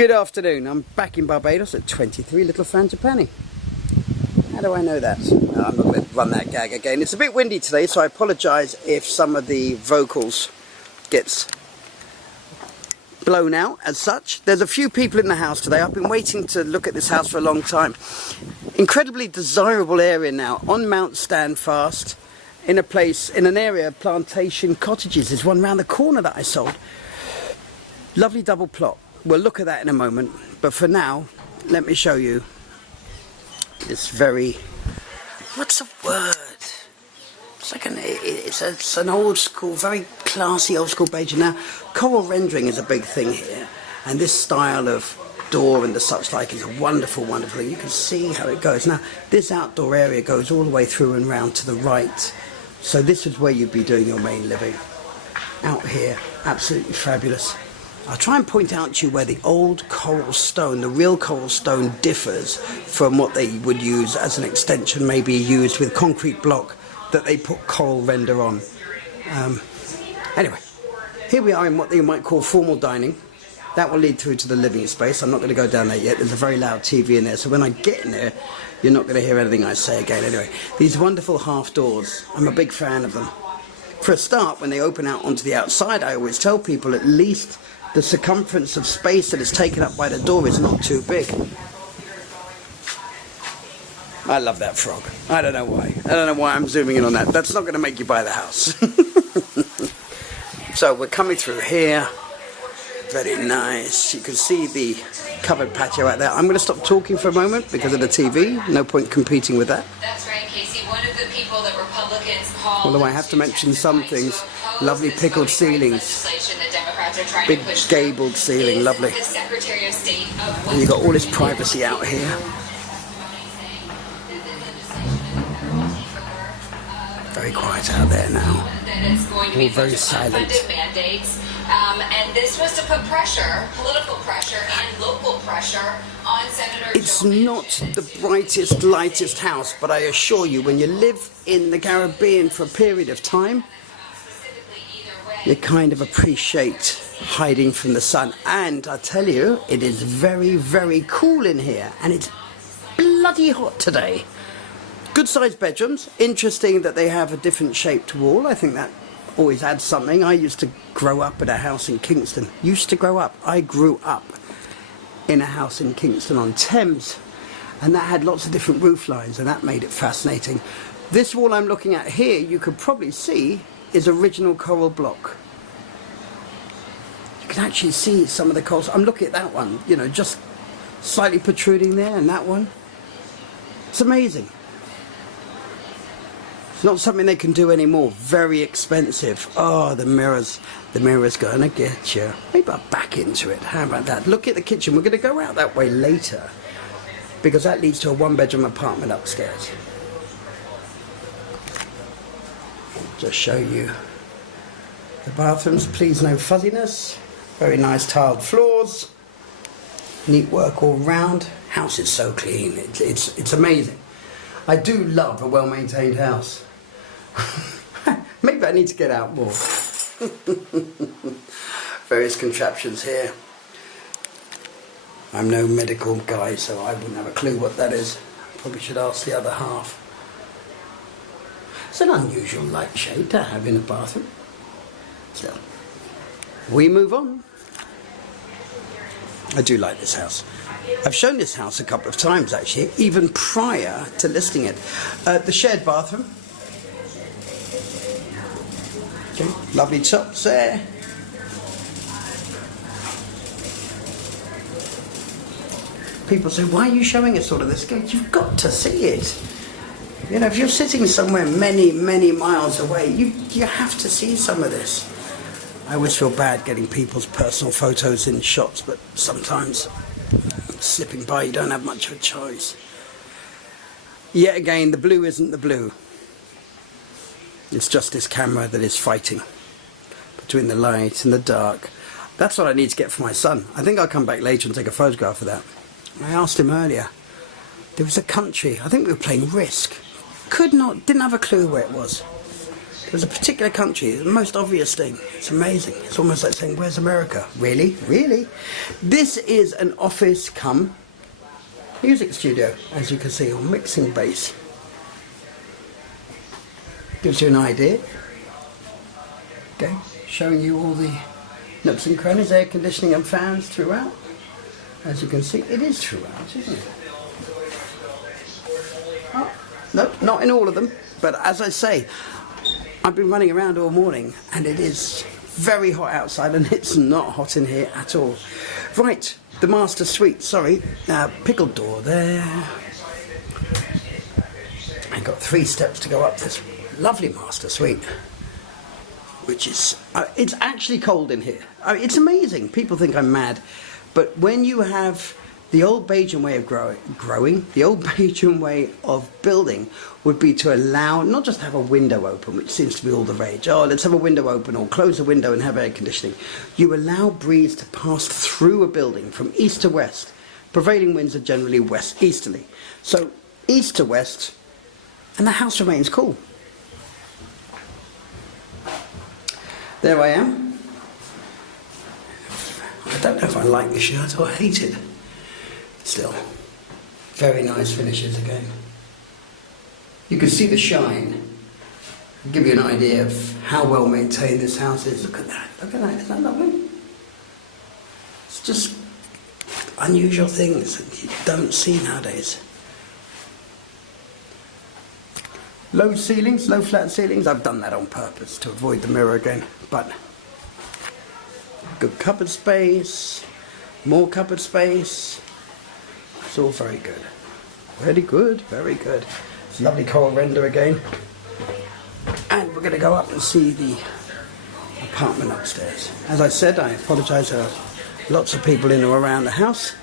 Good afternoon. I'm back in Barbados at 23 Little Frangipani. How do I know that? No, I'm not going to run that gag again. It's a bit windy today, so I apologise if some of the vocals gets blown out as such. There's a few people in the house today. I've been waiting to look at this house for a long time. Incredibly desirable area now on Mount Standfast, in an area of plantation cottages. There's one round the corner that I sold. Lovely double plot. We'll look at that in a moment, but for now, let me show you this very, what's the word? It's an old school, very classy old school beige. Now, coral rendering is a big thing here, and this style of door and the such like is a wonderful, wonderful thing. You can see how it goes. Now, this outdoor area goes all the way through and round to the right, so this is where you'd be doing your main living. Out here, absolutely fabulous. I'll try and point out to you where the old coral stone, the real coral stone, differs from what they would use as an extension, maybe used with concrete block that they put coral render on. Anyway, here we are in what you might call formal dining. That will lead through to the living space. I'm not going to go down there yet. There's a very loud TV in there, so when I get in there, you're not going to hear anything I say again. Anyway, these wonderful half doors, I'm a big fan of them. For a start, when they open out onto the outside, I always tell people at least the circumference of space that is taken up by the door is not too big. I love that frog. I don't know why. I don't know why I'm zooming in on that. That's not going to make you buy the house. So we're coming through here. Very nice. You can see the covered patio out there. I'm going to stop talking for a moment because of the TV. No point competing with that. That's right, Casey. One of the people that Republicans called. Although I have to mention some things. Lovely pickled ceilings. Big gabled ceiling, lovely. And you've got all this privacy out here. Very quiet out there now. All very silent. And this was to put pressure, political pressure and local pressure on Senator It's not the brightest, lightest house, but I assure you, when you live in the Caribbean for a period of time, you kind of appreciate hiding from the sun. And I tell you, it is very, very cool in here, and it's bloody hot today. Good sized bedrooms. Interesting that they have a different shaped wall. I think that always adds something. I used to grow up at a house in Kingston. I grew up in a house in Kingston on Thames, and that had lots of different roof lines, and that made it fascinating. This wall I'm looking at here, you could probably see, is original coral block. You can actually see some of the corals. I'm looking at that one, you know, just slightly protruding there, and that one. It's amazing. It's not something they can do anymore. Very expensive. Oh, the mirror's gonna get you. Maybe I'll back into it. How about that? Look at the kitchen. We're gonna go out that way later, because that leads to a one-bedroom apartment upstairs. Just show you the bathrooms. Please, no fuzziness. Very nice tiled floors. Neat work all round. House is so clean. It's amazing. I do love a well-maintained house. Maybe I need to get out more. Various contraptions here. I'm no medical guy, so I wouldn't have a clue what that is. Probably should ask the other half. It's an unusual light shade to have in a bathroom. So, we move on. I do like this house. I've shown this house a couple of times actually, even prior to listing it. The shared bathroom. Okay, lovely tops there. People say, why are you showing us all of this? You've got to see it. You know, if you're sitting somewhere many, many miles away, you have to see some of this. I always feel bad getting people's personal photos in shots, but sometimes slipping by, you don't have much of a choice. Yet again, the blue isn't the blue. It's just this camera that is fighting between the light and the dark. That's what I need to get for my son. I think I'll come back later and take a photograph of that. I asked him earlier. There was a country, I think we were playing Risk. Didn't have a clue where it was. There's a particular country, the most obvious thing. It's amazing. It's almost like saying, where's America? Really? Really? This is an office come music studio, as you can see, or mixing bass. Gives you an idea. Okay, showing you all the nooks and crannies, air conditioning and fans throughout. As you can see, it is throughout, isn't it? Oh, no, not in all of them, but as I say, I've been running around all morning and it is very hot outside and it's not hot in here at all. Right, the master suite, sorry, pickled door there. I've got 3 steps to go up this lovely master suite, which is, it's actually cold in here. It's amazing. People think I'm mad, but when you have the old Bajan way of growing, the old Bajan way of building would be to allow, not just have a window open, which seems to be all the rage. Oh, let's have a window open or close a window and have air conditioning. You allow breeze to pass through a building from east to west. Prevailing winds are generally west easterly. So east to west, and the house remains cool. There I am. I don't know if I like the shirt or hate it. Still, very nice finishes again. You can see the shine. I'll give you an idea of how well maintained this house is. Look at that, look at that, isn't that lovely? It's just unusual things that you don't see nowadays. Low ceilings, low flat ceilings. I've done that on purpose to avoid the mirror again, but good cupboard space, more cupboard space. It's all very good. Very good, very good. It's a lovely coral render again. And we're going to go up and see the apartment upstairs. As I said, I apologise, there are lots of people in or around the house.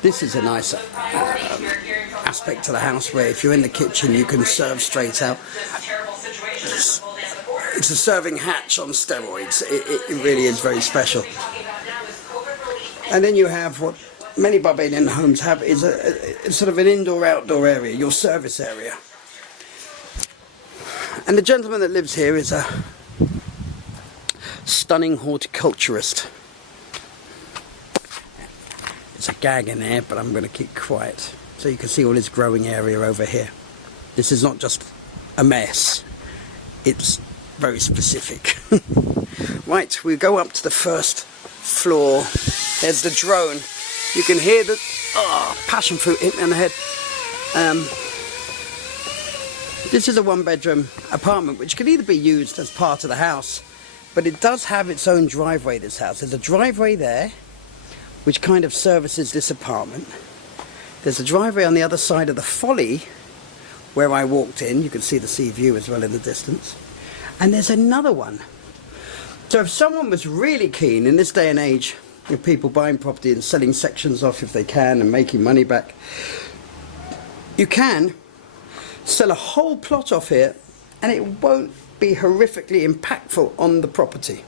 This is a nice aspect to the house where if you're in the kitchen you can serve straight out. It's a serving hatch on steroids. It really is very special. And then you have what many Barbadian homes have is a sort of an indoor-outdoor area, your service area. And the gentleman that lives here is a stunning horticulturist. It's a gag in there, but I'm going to keep quiet. So you can see all his growing area over here. This is not just a mess. It's very specific. Right, we go up to the first floor. There's the drone. You can hear the passion fruit hit me on the head. This is a 1-bedroom apartment which can either be used as part of the house, but it does have its own driveway, this house. There's a driveway there which kind of services this apartment. There's a driveway on the other side of the folly where I walked in. You can see the sea view as well in the distance. And there's another one. So if someone was really keen in this day and age of people buying property and selling sections off if they can and making money back, you can sell a whole plot off here and it won't be horrifically impactful on the property.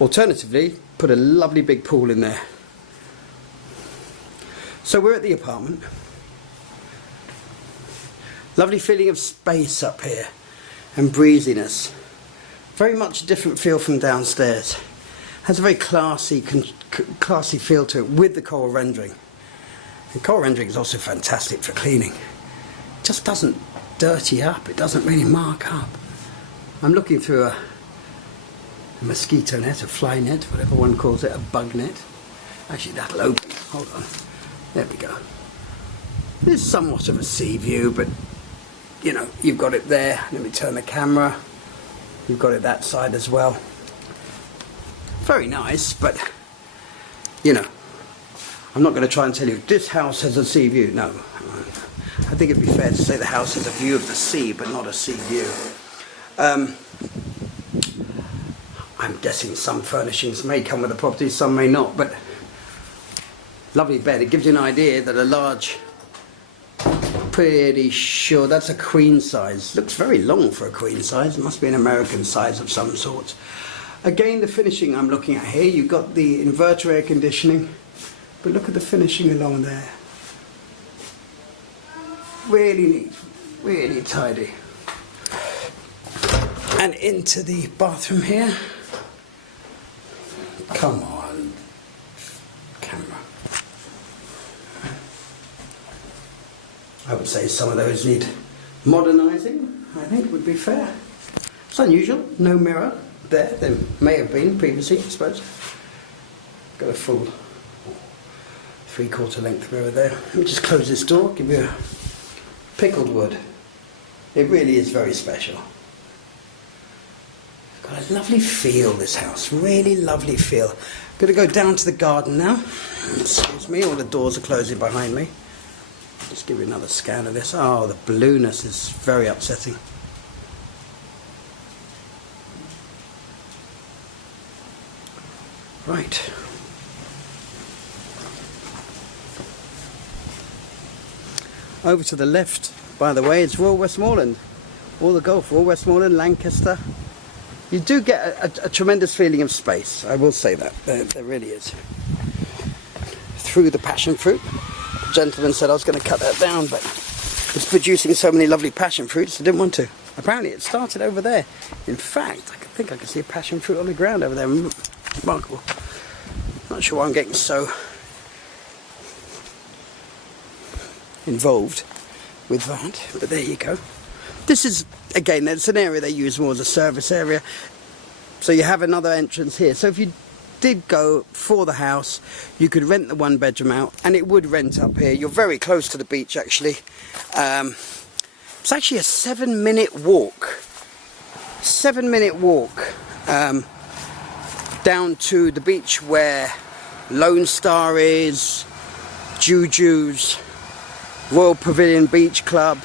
Alternatively, put a lovely big pool in there. So we're at the apartment. Lovely feeling of space up here and breeziness. Very much a different feel from downstairs. Has a very classy feel to it with the coral rendering. And coral rendering is also fantastic for cleaning. It just doesn't dirty up. It doesn't really mark up. I'm looking through a mosquito net, a fly net, whatever one calls it, a bug net. Actually, that'll open. Hold on. There we go. There's somewhat of a sea view, but you know, you've got it there. Let me turn the camera. You've got it that side as well. Very nice, but you know, I'm not going to try and tell you this house has a sea view. No, I think it'd be fair to say the house has a view of the sea, but not a sea view. I'm guessing some furnishings may come with the property, some may not, but lovely bed. It gives you an idea that a large, pretty sure that's a queen size. Looks very long for a queen size. It must be an American size of some sort. Again, the finishing I'm looking at here, you've got the inverter air conditioning, but look at the finishing along there. Really neat, really tidy. And into the bathroom here. Come on, camera. I would say some of those need modernising, I think would be fair. It's unusual, no mirror there. There may have been previously, I suppose. Got a full 3/4 length mirror there. Let me just close this door, give you a pickled wood. It really is very special. Got a lovely feel, this house, really lovely feel. Going to go down to the garden now. Excuse me, all the doors are closing behind me. Just give you another scan of this. Oh, the blueness is very upsetting. Right. Over to the left, by the way, it's Royal Westmoreland. All the golf, Royal Westmoreland, Lancaster. You do get a tremendous feeling of space, I will say that. There really is. Through the passion fruit. The gentleman said I was going to cut that down, but it's producing so many lovely passion fruits, I didn't want to. Apparently it started over there. In fact, I think I can see a passion fruit on the ground over there. Remarkable. Not sure why I'm getting so involved with that, but there you go. This is, again, it's an area they use more as a service area. So you have another entrance here. So if you did go for the house, you could rent the 1 bedroom out, and it would rent up here. You're very close to the beach, actually. It's actually a 7-minute walk. 7-minute walk down to the beach where Lone Star is, Juju's, Royal Pavilion Beach Club.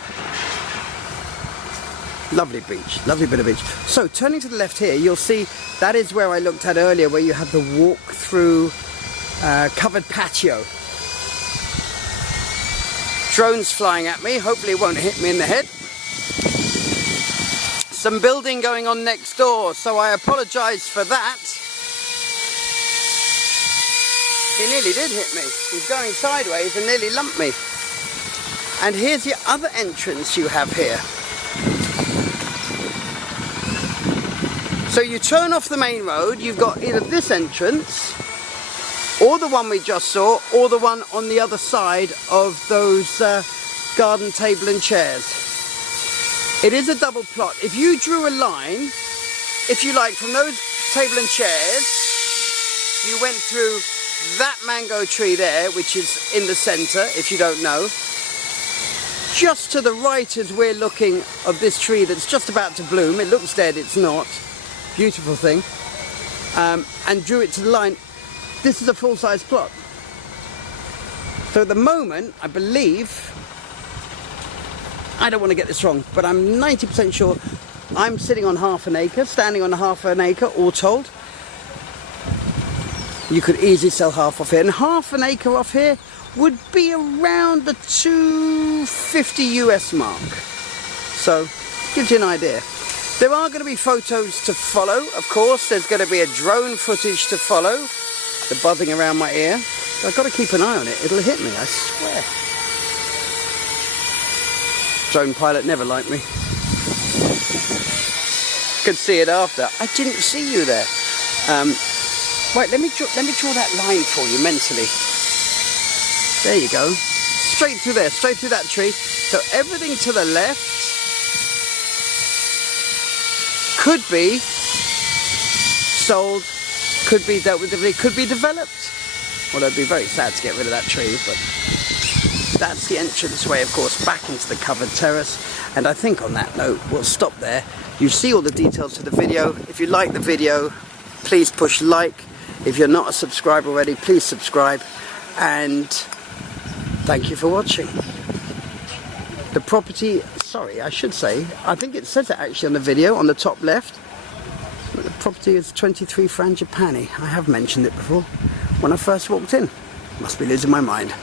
Lovely beach, lovely bit of beach. So turning to the left here, you'll see that is where I looked at earlier, where you have the walk through covered patio. Drones flying at me, hopefully it won't hit me in the head. Some building going on next door, so I apologise for that. He nearly did hit me. He's going sideways and nearly lumped me. And here's the other entrance you have here. So you turn off the main road, you've got either this entrance, or the one we just saw, or the one on the other side of those garden table and chairs. It is a double plot. If you drew a line, if you like, from those table and chairs, you went through that mango tree there, which is in the centre, if you don't know. Just to the right as we're looking of this tree that's just about to bloom. It looks dead, it's not. Beautiful thing. And drew it to the line. This is a full-size plot. So at the moment, I believe, I don't want to get this wrong, but I'm 90% sure I'm sitting on half an acre, standing on half an acre, all told. You could easily sell half off here, and half an acre off here would be around the 250 US mark. So, gives you an idea. There are going to be photos to follow, of course. There's going to be a drone footage to follow. The buzzing around my ear. I've got to keep an eye on it. It'll hit me, I swear. Drone pilot never liked me. Could see it after. I didn't see you there. Right, let me draw that line for you mentally. There you go. Straight through there, straight through that tree. So everything to the left could be sold, could be dealt with, it could be developed. Although it'd be very sad to get rid of that tree, but that's the entranceway, of course, back into the covered terrace. And I think on that note, we'll stop there. You see all the details to the video. If you like the video, please push like. If you're not a subscriber already, please subscribe. And thank you for watching. The property, sorry, I should say, I think it says it actually on the video, on the top left. The property is 23 Frangipani. I have mentioned it before when I first walked in. Must be losing my mind.